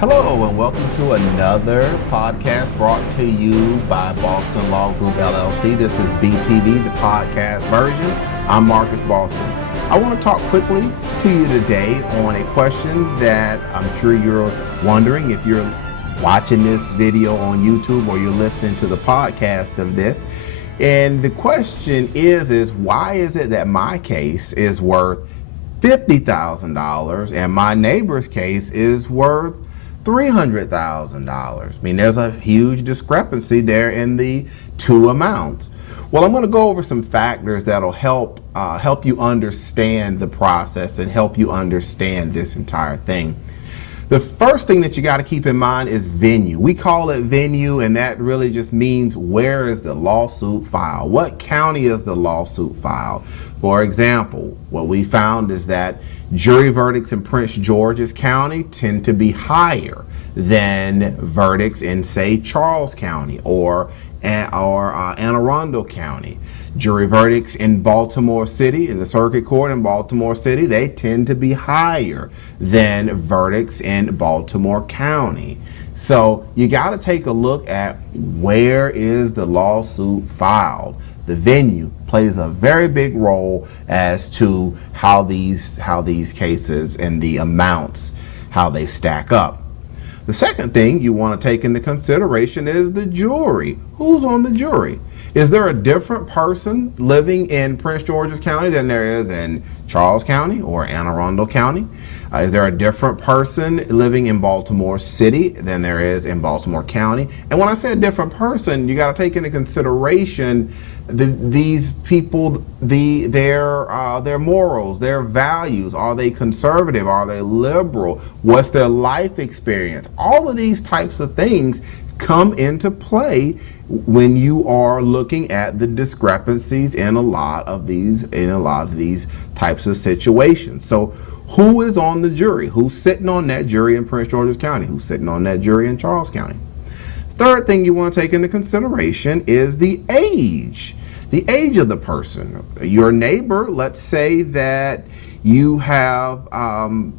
Hello and welcome to another podcast brought to you by Boston Law Group LLC. This is BTV, the podcast version. I'm Marcus Boston. I want to talk quickly to you today on a question that I'm sure you're wondering if you're watching this video on YouTube or you're listening to the podcast of this. And the question is why is it that my case is worth $50,000 and my neighbor's case is worth $300,000. I mean, there's a huge discrepancy there in the two amounts. Well, I'm going to go over some factors that'll help you understand the process and help you understand this entire thing. The first thing that you got to keep in mind is venue. We call it venue, and that really just means where is the lawsuit filed? What county is the lawsuit filed? For example, what we found is that jury verdicts in Prince George's County tend to be higher than verdicts in, say, Charles County or Anne Arundel County. Jury verdicts in Baltimore City, in the circuit court in Baltimore City, they tend to be higher than verdicts in Baltimore County. So you got to take a look at where is the lawsuit filed. The venue plays a very big role as to how these cases and the amounts, how they stack up. The second thing you want to take into consideration is the jury. Who's on the jury? Is there a different person living in Prince George's County than there is in Charles County or Anne Arundel County? Is there a different person living in Baltimore City than there is in Baltimore County? And when I say a different person, you got to take into consideration these people, their morals, their values. Are they conservative? Are they liberal? What's their life experience? All of these types of things come into play when you are looking at the discrepancies in a lot of these types of situations. So who is on the jury? Who's sitting on that jury in Prince George's County? Who's sitting on that jury in Charles County? Third thing you want to take into consideration is the age. The age of the person. Your neighbor, let's say that you have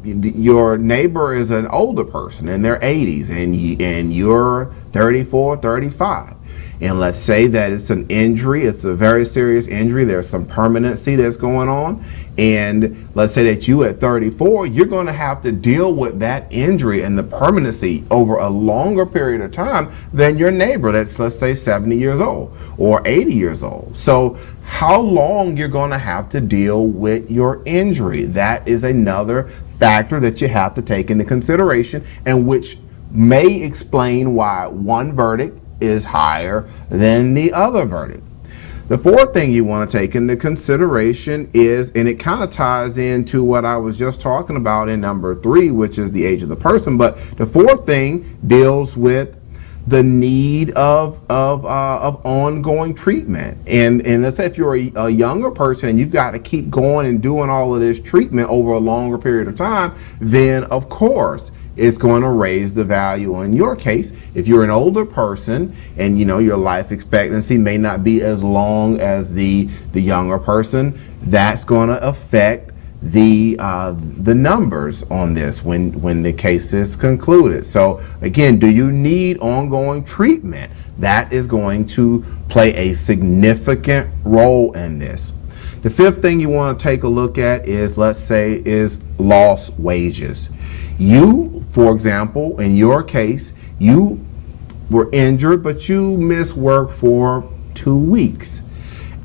your neighbor is an older person in their 80s and you're 34, 35. And let's say that it's an injury, it's a very serious injury, there's some permanency that's going on. And let's say that you at 34, you're going to have to deal with that injury and the permanency over a longer period of time than your neighbor that's, let's say, 70 years old or 80 years old. So how long you're going to have to deal with your injury, that is another factor that you have to take into consideration, and which may explain why one verdict is higher than the other verdict. The fourth thing you want to take into consideration is, and it kind of ties into what I was just talking about in number 3, which is the age of the person, but the fourth thing deals with the need of ongoing treatment. And let's say if you're a younger person and you've got to keep going and doing all of this treatment over a longer period of time, then of course it's going to raise the value. In your case, if you're an older person and your life expectancy may not be as long as the younger person, that's going to affect the numbers on this when the case is concluded. So again, do you need ongoing treatment? That is going to play a significant role in this. The fifth thing you want to take a look at is, let's say, is lost wages. You, for example, in your case, you were injured, but you missed work for 2 weeks.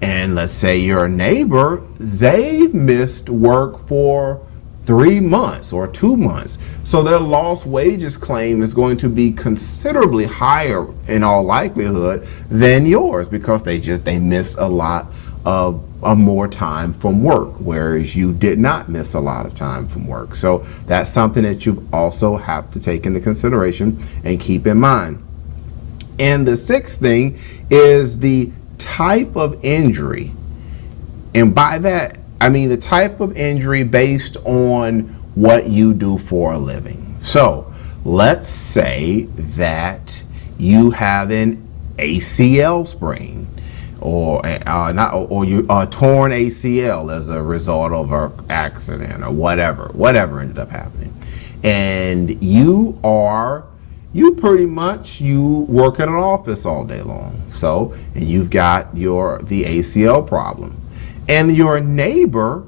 And let's say your neighbor, they missed work for 3 months or 2 months. So their lost wages claim is going to be considerably higher in all likelihood than yours, because they missed a lot of more time from work, whereas you did not miss a lot of time from work. So that's something that you also have to take into consideration and keep in mind. And the sixth thing is the type of injury. And by that, I mean the type of injury based on what you do for a living. So let's say that you have an ACL sprain, or you torn ACL as a result of an accident or whatever ended up happening. and you work in an office all day long. So, and you've got the ACL problem, and your neighbor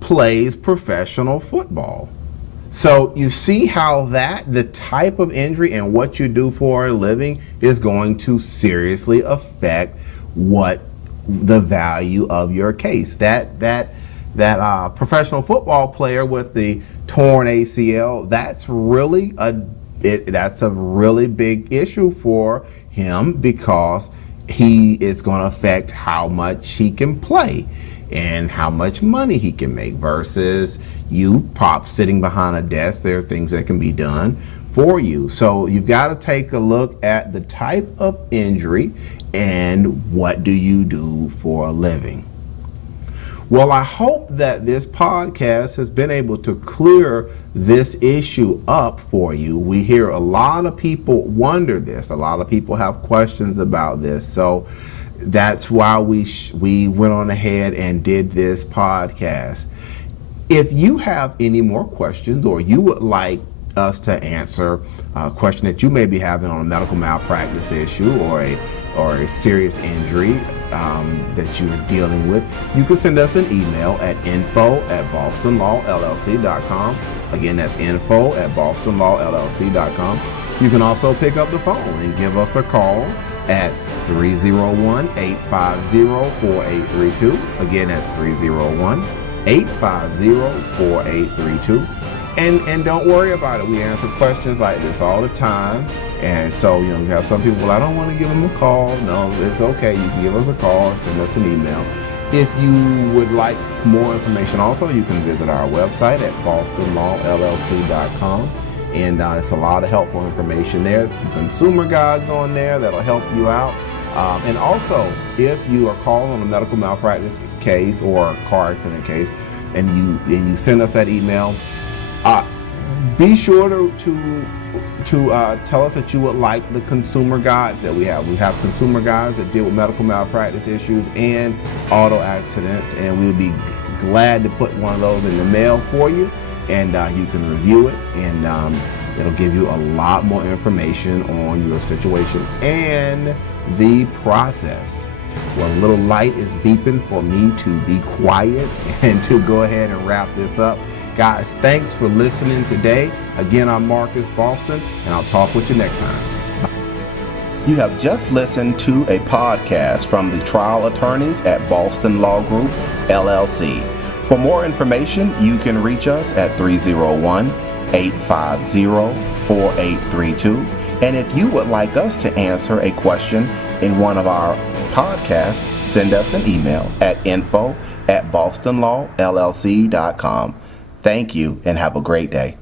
plays professional football. So you see how the type of injury and what you do for a living is going to seriously affect what the value of your case. That professional football player with the torn ACL, that's a really big issue for him, because it's going to affect how much he can play and how much money he can make, versus you sitting behind a desk. There are things that can be done for you. So you've got to take a look at the type of injury and what do you do for a living. Well, I hope that this podcast has been able to clear this issue up for you. We hear a lot of people wonder this. A lot of people have questions about this. So that's why we went on ahead and did this podcast. If you have any more questions, or you would like us to answer a question that you may be having on a medical malpractice issue, or a serious injury that you're dealing with, you can send us an email at info@bostonlawllc.com. Again, that's info@bostonlawllc.com. You can also pick up the phone and give us a call at 301-850-4832. Again, that's 301-850-4832. And don't worry about it. We answer questions like this all the time. And so, you have some people, well, I don't want to give them a call. No, it's okay. You can give us a call, send us an email. If you would like more information also, you can visit our website at bostonlawllc.com. And it's a lot of helpful information there. There's some consumer guides on there that'll help you out. And also, if you are called on a medical malpractice case or a car accident case, and you send us that email, be sure to tell us that you would like the consumer guides that we have. We have consumer guides that deal with medical malpractice issues and auto accidents, and we'll be glad to put one of those in the mail for you, and you can review it, and it'll give you a lot more information on your situation and the process. Well, a little light is beeping for me to be quiet and to go ahead and wrap this up. Guys, thanks for listening today. Again, I'm Marcus Boston, and I'll talk with you next time. You have just listened to a podcast from the trial attorneys at Boston Law Group, LLC. For more information, you can reach us at 301-850-4832. And if you would like us to answer a question in one of our podcasts, send us an email at info@bostonlawllc.com. Thank you, and have a great day.